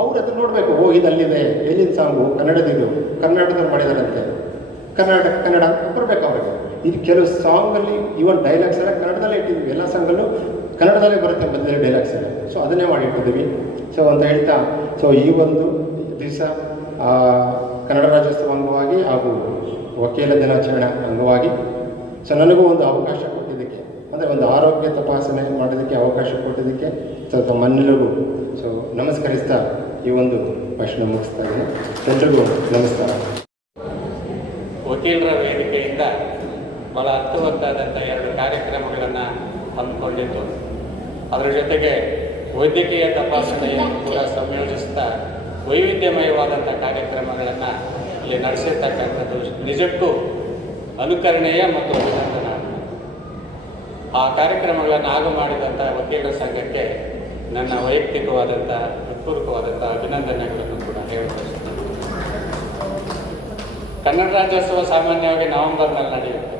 ಅವ್ರು ಅದನ್ನ ನೋಡಬೇಕು. ಓ, ಇದು ಅಲ್ಲಿದೆ ಸಾಂಗು ಕನ್ನಡದಿದು ಕರ್ನಾಟಕದಲ್ಲಿ ಮಾಡಿದಾರಂತೆ. ಕನ್ನಡ ಕನ್ನಡ ಬರಬೇಕು ಅವ್ರಿಗೆ. ಇದು ಕೆಲವು ಸಾಂಗಲ್ಲಿ ಇವನ್ ಡೈಲಾಗ್ಸ್ ಎಲ್ಲ ಕನ್ನಡದಲ್ಲೇ ಇಟ್ಟಿದ್ವಿ. ಎಲ್ಲ ಸಾಂಗಲ್ಲೂ ಕನ್ನಡದಲ್ಲೇ ಬರುತ್ತೆ ಬಂದರೆ ಡೈಲಾಗ್ಸ್ ಇದೆ ಸೊ ಅದನ್ನೇ ಮಾಡಿಟ್ಟಿದ್ದೀವಿ ಸೊ ಅಂತ ಹೇಳ್ತಾ ಸೊ ಈ ಒಂದು ದಿವಸ ಕನ್ನಡ ರಾಜ್ಯೋತ್ಸವ ಅಂಗವಾಗಿ ಹಾಗೂ ವಕೀಲ ದಿನಾಚರಣೆ ಅಂಗವಾಗಿ ಸೊ ನನಗೂ ಒಂದು ಅವಕಾಶ ಕೊಟ್ಟಿದ್ದಕ್ಕೆ, ಅಂದರೆ ಒಂದು ಆರೋಗ್ಯ ತಪಾಸಣೆ ಮಾಡೋದಕ್ಕೆ ಅವಕಾಶ ಕೊಟ್ಟಿದ್ದಕ್ಕೆ ಸೊ ತಮ್ಮೆಲ್ಲರಿಗೂ ಸೊ ನಮಸ್ಕರಿಸ್ತಾ ಈ ಒಂದು ಭಾಷಣ ಮುಗಿಸ್ತಾ ಇದ್ದೀನಿ. ಎಲ್ರಿಗೂ ನಮಸ್ಕಾರ. ವಕೀಲರ ವೇದಿಕೆಯಿಂದ ಬಹಳ ಅರ್ಥವತ್ತಾದಂಥ ಎರಡು ಕಾರ್ಯಕ್ರಮಗಳನ್ನು ಹಮ್ಮಿಕೊಂಡಿದ್ದು. ಅದರ ಜೊತೆಗೆ ವೈದ್ಯಕೀಯ ತಪಾಸಣೆಯನ್ನು ಕೂಡ ಸಂಯೋಜಿಸ್ತಾ ವೈವಿಧ್ಯಮಯವಾದಂಥ ಕಾರ್ಯಕ್ರಮಗಳನ್ನು ಇಲ್ಲಿ ನಡೆಸಿರ್ತಕ್ಕಂಥದ್ದು ನಿಜಕ್ಕೂ ಅನುಕರಣೀಯ ಮತ್ತು ಅಭಿನಂದನ. ಆ ಕಾರ್ಯಕ್ರಮಗಳನ್ನು ಆಗು ಮಾಡಿದಂಥ ವಕೀಲರ ಸಂಘಕ್ಕೆ ನನ್ನ ವೈಯಕ್ತಿಕವಾದಂಥ ಹೃತ್ಪೂರ್ವಕವಾದಂಥ ಅಭಿನಂದನೆಗಳನ್ನು ಕೂಡ ಹೇಳಬಯಸುತ್ತೇನೆ. ಕನ್ನಡ ರಾಜ್ಯೋತ್ಸವ ಸಾಮಾನ್ಯವಾಗಿ ನವೆಂಬರ್ನಲ್ಲಿ ನಡೆಯುತ್ತೆ.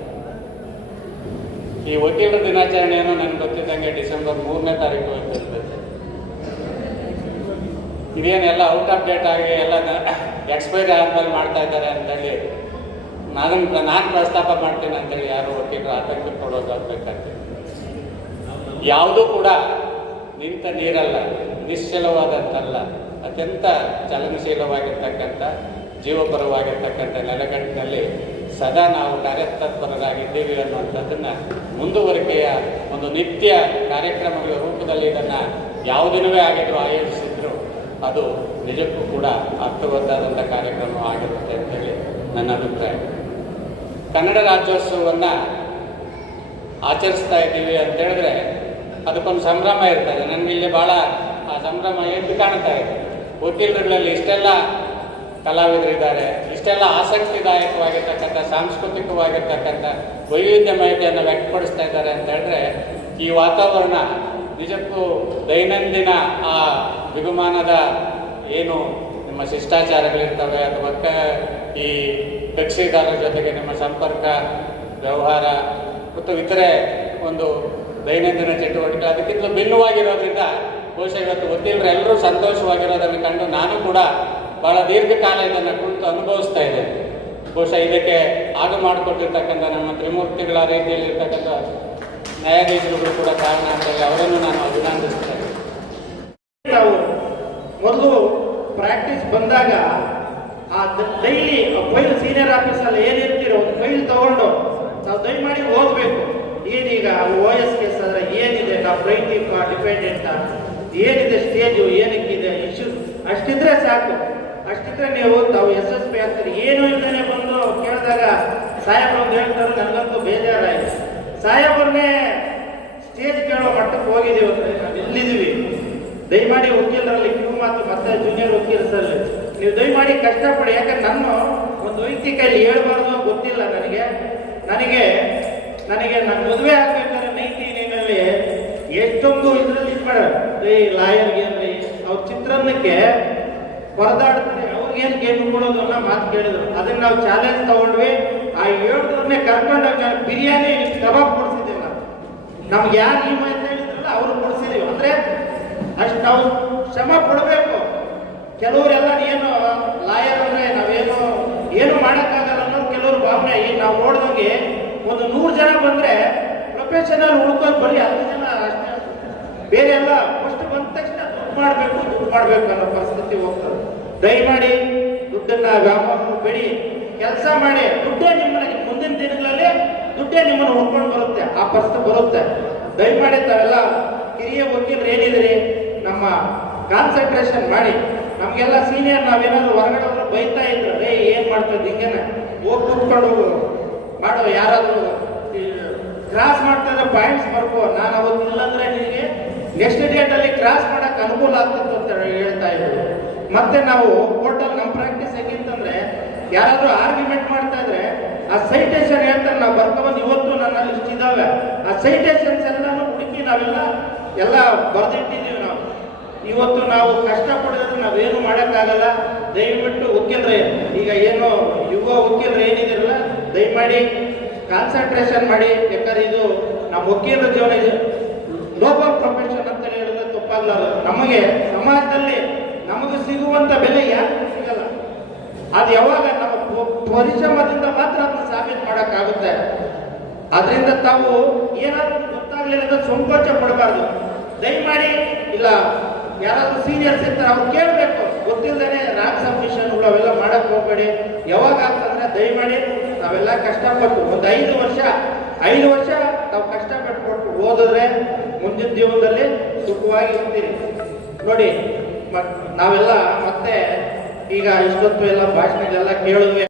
ಈ ವಕೀಲರ ದಿನಾಚರಣೆಯನ್ನು ನನಗೆ ಗೊತ್ತಿದ್ದಂಗೆ ಡಿಸೆಂಬರ್ ಮೂರನೇ ತಾರೀಕು ಇರ್ತದೆ. ಇದೇನೆಲ್ಲ ಔಟ್ ಆಫ್ ಡೇಟ್ ಆಗಿ ಎಲ್ಲ ಎಕ್ಸ್ಪೈರಿ ಆದ್ಮೇಲೆ ಮಾಡ್ತಾ ಇದ್ದಾರೆ ಅಂತೇಳಿ ನಾನು ನಾನು ಪ್ರಸ್ತಾಪ ಮಾಡ್ತೀನಿ ಅಂತೇಳಿ ಯಾರು ವಕೀಲರು ಆತಂಕ ಕೊಡೋದಾಗಬೇಕಾಗ್ತದೆ ಯಾವುದೂ ಕೂಡ ನಿಂತ ನೀರಲ್ಲ, ನಿಶ್ಚಲವಾದಂತಲ್ಲ, ಅತ್ಯಂತ ಚಲನಶೀಲವಾಗಿರ್ತಕ್ಕಂಥ, ಜೀವಪರವಾಗಿರ್ತಕ್ಕಂಥ ನೆಲೆಗಟ್ಟಿನಲ್ಲಿ ಸದಾ ನಾವು ಕಾರ್ಯತತ್ಪರರಾಗಿದ್ದೇವೆ ಅನ್ನುವಂಥದ್ದನ್ನು ಮುಂದುವರಿಕೆಯ ಒಂದು ನಿತ್ಯ ಕಾರ್ಯಕ್ರಮಗಳ ರೂಪದಲ್ಲಿ ಇದನ್ನು ಯಾವ ದಿನವೇ ಆಗಿದ್ರು ಆಯೋಜಿಸಿದ್ರು ಅದು ನಿಜಕ್ಕೂ ಕೂಡ ಅರ್ಥವತ್ತಾದಂಥ ಕಾರ್ಯಕ್ರಮ ಆಗಿರುತ್ತೆ ಅಂತೇಳಿ ನನ್ನ ಅಭಿಪ್ರಾಯ. ಕನ್ನಡ ರಾಜ್ಯೋತ್ಸವವನ್ನು ಆಚರಿಸ್ತಾ ಇದ್ದೀವಿ ಅಂತ ಹೇಳಿದ್ರೆ ಅದಕ್ಕೊಂದು ಸಂಭ್ರಮ ಇರ್ತದೆ. ನನಗೆ ಇಲ್ಲಿ ಭಾಳ ಆ ಸಂಭ್ರಮ ಎದ್ದು ಕಾಣ್ತಾ ಇದೆ. ವಕೀಲರುಗಳಲ್ಲಿ ಇಷ್ಟೆಲ್ಲ ಕಲಾವಿದರಿದ್ದಾರೆ. ಇಷ್ಟೆಲ್ಲ ಆಸಕ್ತಿದಾಯಕವಾಗಿರ್ತಕ್ಕಂಥ, ಸಾಂಸ್ಕೃತಿಕವಾಗಿರ್ತಕ್ಕಂಥ ವೈವಿಧ್ಯಮಯತೆಯನ್ನು ವ್ಯಕ್ತಪಡಿಸ್ತಾ ಇದ್ದಾರೆ ಅಂತ ಹೇಳಿದ್ರೆ, ಈ ವಾತಾವರಣ ನಿಜಕ್ಕೂ ದೈನಂದಿನ ಆ ಬಿಗುಮಾನದ ಏನು ನಿಮ್ಮ ಶಿಷ್ಟಾಚಾರಗಳಿರ್ತವೆ ಅಥವಾ ಈ ಕಕ್ಷಿದಾರರ ಜೊತೆಗೆ ನಿಮ್ಮ ಸಂಪರ್ಕ, ವ್ಯವಹಾರ ಮತ್ತು ಇತರೆ ಒಂದು ದೈನಂದಿನ ಚಟುವಟಿಕೆ ಅದಕ್ಕಿಂತ ಭಿನ್ನವಾಗಿರೋದ್ರಿಂದ ಬಹುಶಃ ಇವತ್ತು ಗೊತ್ತಿಲ್ಲರೆ ಎಲ್ಲರೂ ಸಂತೋಷವಾಗಿರೋದನ್ನು ಕಂಡು ನಾನು ಕೂಡ ಬಹಳ ದೀರ್ಘಕಾಲ ಇದನ್ನು ಕುರಿತು ಅನುಭವಿಸ್ತಾ ಇದೆ. ಬಹುಶಃ ಇದಕ್ಕೆ ಆಗ ಮಾಡಿಕೊಟ್ಟಿರ್ತಕ್ಕಂಥ ನಮ್ಮ ತ್ರಿಮೂರ್ತಿಗಳ ರೀತಿಯಲ್ಲಿ ಇರ್ತಕ್ಕಂಥ ನ್ಯಾಯಾಧೀಶರುಗಳು ಕೂಡ ಕಾರಣ ಅಂತ ಹೇಳಿ ಅವರನ್ನು ನಾನು ಅಭಿನಂದಿಸ್ತೇನೆ. ನಾವು ಮೊದಲು ಪ್ರಾಕ್ಟೀಸ್ ಬಂದಾಗ ಆ ಡೈಲಿ ಫೈಲ್ ಸೀನಿಯರ್ ಆಫೀಸಲ್ಲಿ ಏನಿರ್ತೀರೋ ಒಂದು ಫೈಲ್ ತಗೊಂಡು ನಾವು ದಯಮಾಡಿ ಓದಬೇಕು. ಏನೀಗ ಓ ಎಸ್ ಕೇಸ್ ಆದರೆ ಏನಿದೆ, ನಾವು ರೈಟಿಂಗ್ ಡಿಪೆಂಡೆಂಟ್ ಏನಿದೆ ಸ್ಟೇಜು ಏನಕ್ಕಿದೆ ಇಶ್ಯೂಸ್ ಅಷ್ಟಿದ್ರೆ ಸಾಕು. ಅಷ್ಟಿದ್ರೆ ನೀವು ತಾವು ಪಿ ಆಗ್ತಾರೆ. ಏನು ಅಂತಾನೆ ಬಂದು ಕೇಳಿದಾಗ ಸಾಹೇಬ್ರು ಹೇಳ್ತಾರೆ, ನನಗಂತೂ ಬೇಜಾರಾಯ್ತು. ಸಾಹೇಬ್ರನ್ನೇ ಸ್ಟೇಜ್ ಕೇಳೋ ಮಟ್ಟಕ್ಕೆ ಹೋಗಿದ್ದೀವಿ ಅಂದ್ರೆ ನಾವು ಎಲ್ಲಿದ್ದೀವಿ? ದಯಮಾಡಿ ವಕೀಲರಲ್ಲಿ ಕಿವು ಮಾತು ಮತ್ತೆ ಜೂನಿಯರ್ ಸರ್, ನೀವು ದಯಮಾಡಿ ಕಷ್ಟಪಡಿ. ಯಾಕಂದ್ರೆ ನನ್ನ ಒಂದು ವ್ಯಕ್ತಿ ಕೈಲಿ ಹೇಳ್ಬಾರ್ದು ಗೊತ್ತಿಲ್ಲ ನನಗೆ. ನನಗೆ ನನಗೆ ನನ್ನ ಮದುವೆ ಆಗ್ಬೇಕಾದ್ರೆ ನೈನ್ಟೀನಲ್ಲಿ ಎಷ್ಟೊಂದು ಇದರಲ್ಲಿ ಇದು ಮಾಡ ಈ ಲಾಯರ್ಗೆ ಅವ್ರ ಚಿತ್ರಾನ್ನಕ್ಕೆ ಹೊರದಾಡ್ತಾರೆ. ಅವ್ರಿಗೇನು ಗೇಮ್ ಕೊಡೋದು ಅನ್ನೋ ಮಾತು ಕೇಳಿದ್ರು. ಅದನ್ನ ನಾವು ಚಾಲೆಂಜ್ ತಗೊಂಡ್ವಿ. ಆ ಹೇಳ್ದವ್ರನ್ನೇ ಕರ್ಕೊಂಡಾಗ ಬಿರಿಯಾನಿ ಕಬಾಬ್ ಕೊಡಿಸಿದ್ದೇವೆ ನಾವು ನಮ್ಗೆ ಯಾರು ನಿಯಮ ಅಂತ ಹೇಳಿದ್ರಲ್ಲ ಅವರು ಕೊಡಿಸಿದೀವಿ. ಅಂದ್ರೆ ಅಷ್ಟು ನಾವು ಶ್ರಮ ಕೊಡಬೇಕು ಕೆಲವರೆಲ್ಲ ಏನು ಲಾಯರ್ ಅಂದ್ರೆ ನಾವೇನು, ಏನು ಮಾಡೋಕ್ಕಾಗಲ್ಲ ಅನ್ನೋದು ಕೆಲವರು ಭಾವನೆ. ಈಗ ನಾವು ನೋಡಿದಂಗೆ ಒಂದು ನೂರು ಜನ ಬಂದ್ರೆ ಪ್ರೊಫೆಷನಲ್ ಹುಡ್ಕೊಂಡು ಬರೀ ಹತ್ತು ಜನ ಅಷ್ಟೇ. ಬೇರೆ ಎಲ್ಲ ಫಸ್ಟ್ ಬಂದ ತಕ್ಷಣ ಮಾಡಬೇಕು ದುಡ್ಡು ಮಾಡಬೇಕು ಅನ್ನೋ ಪರಿಸ್ಥಿತಿ ಹೋಗ್ತದೆ. ದಯಮಾಡಿ ದುಡ್ಡನ್ನ ವ್ಯಾಪಾರ ಬೆಳಿ, ಕೆಲಸ ಮಾಡಿ, ದುಡ್ಡೇ ನಿಮ್ಮನ್ನ ಮುಂದಿನ ದಿನಗಳಲ್ಲಿ ದುಡ್ಡೇ ನಿಮ್ಮನ್ನು ಹುಡ್ಕೊಂಡು ಬರುತ್ತೆ, ಆ ಪರಿಸ್ಥಿತಿ ಬರುತ್ತೆ. ದಯಮಾಡಿ ತಾವೆಲ್ಲ ಹಿರಿಯ ವಕೀಲರು ಏನಿದ್ರಿ ನಮ್ಮ ಕಾನ್ಸಂಟ್ರೇಷನ್ ಮಾಡಿ, ನಮಗೆಲ್ಲ ಸೀನಿಯರ್ ನಾವೇನಾದ್ರು ಹೊರಗಡೆ ಬೈತಾ ಇದ್ರು ರೇ ಏನ್ ಮಾಡ್ತದೆ ಹಿಂಗೇನೆ? ಹೋಗಿ ಕೂತ್ಕೊಂಡು ಹೋಗು ಮಾಡೋ ಯಾರಾದ್ರೂ ಕ್ರಾಸ್ ಮಾಡ್ತಾ ಇದ್ರೆ ಪಾಯಿಂಟ್ಸ್ ಬರ್ಕೋ. ನಾನು ಅವತ್ತು ಇಲ್ಲಾಂದ್ರೆ ನಿಮಗೆ ನೆಕ್ಸ್ಟ್ ಡೇಟಲ್ಲಿ ಕ್ರಾಸ್ ಮಾಡಕ್ ಅನುಕೂಲ ಆಗ್ತಿತ್ತು ಅಂತ ಹೇಳ್ತಾ ಇದ್ರು ಮತ್ತೆ ನಾವು ಕೋರ್ಟಲ್ಲಿ ನಮ್ಮ ಪ್ರಾಕ್ಟೀಸ್ ಹೇಗಿತ್ತಂದ್ರೆ, ಯಾರಾದ್ರೂ ಆರ್ಗ್ಯುಮೆಂಟ್ ಮಾಡ್ತಾ ಇದ್ರೆ, ಆ ಸೈಟೇಷನ್ ಹೇಳ್ತಾರೆ, ನಾವು ಬರ್ಕೊಂಬಂದು ಇವತ್ತು ನನ್ನಲ್ಲಿ ಲಿಸ್ಟ್ ಇದಾವೆ. ಆ ಸೈಟೇಷನ್ಸ್ ಎಲ್ಲಾನು ಹುಡುಕಿ ನಾವೆಲ್ಲ, ಎಲ್ಲ ಬರೆದಿಟ್ಟಿದ್ದೀವಿ ನಾವು. ಇವತ್ತು ನಾವು ಕಷ್ಟಪಡಿದ್ರೆ ನಾವೇನು ಮಾಡೋಕ್ಕಾಗಲ್ಲ. ದಯವಿಟ್ಟು ವಕೀಲರೇ ಈಗ ಏನು ಯುವ ವಕೀಲರು ಏನಿದಿರಲ್ಲ ದಯಮಾಡಿ ಕಾನ್ಸಂಟ್ರೇಷನ್ ಮಾಡಿ. ಯಾಕಂದ್ರೆ ಇದು ನಮ್ಮ ವಕೀಲರ ಜೀವನ ಇದು ನೋಬಲ್ ಪ್ರೊಫೆಷನ್ ಅಂತ ಹೇಳಿದ್ರೆ ತಪ್ಪಾಗಲಾರದು ನಮಗೆ ಸಮಾಜದಲ್ಲಿ ನಮಗೆ ಸಿಗುವಂತ ಬೆಲೆ ಯಾರಿಗೂ ಸಿಗಲ್ಲ. ಅದು ಯಾವಾಗ ನಮ್ಮ ಪರಿಶ್ರಮದಿಂದ ಮಾತ್ರ ಅದನ್ನ ಸಾಬೀತು ಮಾಡೋಕ್ಕಾಗುತ್ತೆ. ಅದರಿಂದ ತಾವು ಏನಾದರೂ ಗೊತ್ತಾಗ್ಲಿಲ್ಲ ಸಂಕೋಚ ಪಡಬಾರ್ದು. ದಯಮಾಡಿ, ಇಲ್ಲ, ಯಾರಾದರೂ ಸೀನಿಯರ್ಸ್ ಇರ್ತಾರೆ, ಅವ್ರು ಕೇಳಬೇಕು. ಗೊತ್ತಿಲ್ಲದೇ ರಾಕ್ ಸಬ್ಮಿಷನ್ಗಳು ಅವೆಲ್ಲ ಮಾಡಕ್ ಹೋಗ್ಬೇಡಿ. ಯಾವಾಗ ಅಂತಂದ್ರೆ ದಯಮಾಡಿ, ನಾವೆಲ್ಲ ಕಷ್ಟಪಟ್ಟು ಒಂದು ಐದು ವರ್ಷ ಐದು ವರ್ಷ ನಾವು ಕಷ್ಟಪಟ್ಟು ಓದಿದ್ರೆ ಮುಂದಿನ ಜೀವನದಲ್ಲಿ ಸುಖವಾಗಿ ಇರ್ತೀರಿ. ನೋಡಿ ನಾವೆಲ್ಲ ಮತ್ತೆ ಈಗ ಇಷ್ಟೊತ್ತು ಎಲ್ಲ ಭಾಷಣಗಳೆಲ್ಲ ಕೇಳಿದ್ವಿ.